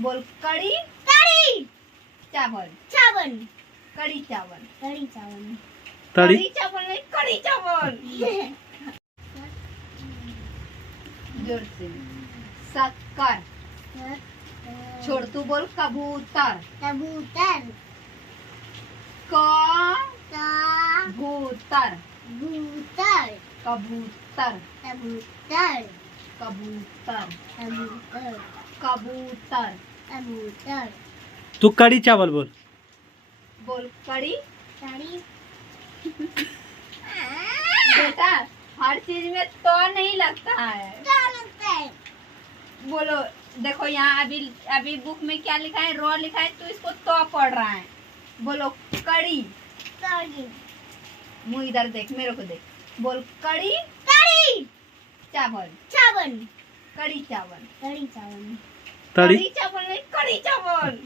बोल कड़ी कड़ी चावल चावल कड़ी चावल कड़ी चावल कड़ी चावल नहीं कड़ी चावल जोर से शक्कर छोड़ तू बोल कबूतर कबूतर कबूतर कबूतर कबूतर कबूतर कबूतर कबूतर कबूतर कबूतर तू कड़ी चावल बोल। बोल कड़ी कड़ी बेटा हर चीज में तो नहीं लगता है। क्या लगता है? बोलो देखो यहाँ अभी अभी बुक में क्या लिखा है रो लिखा है तो इसको तो पढ़ रहा है। बोलो कड़ी कड़ी मुँह इधर देख मेरे को देख बोल कड़ी कड़ी चावल चावल कड़ी चावल कड़ी चावल तड़ी कड़ी चावल नहीं कड़ी चावल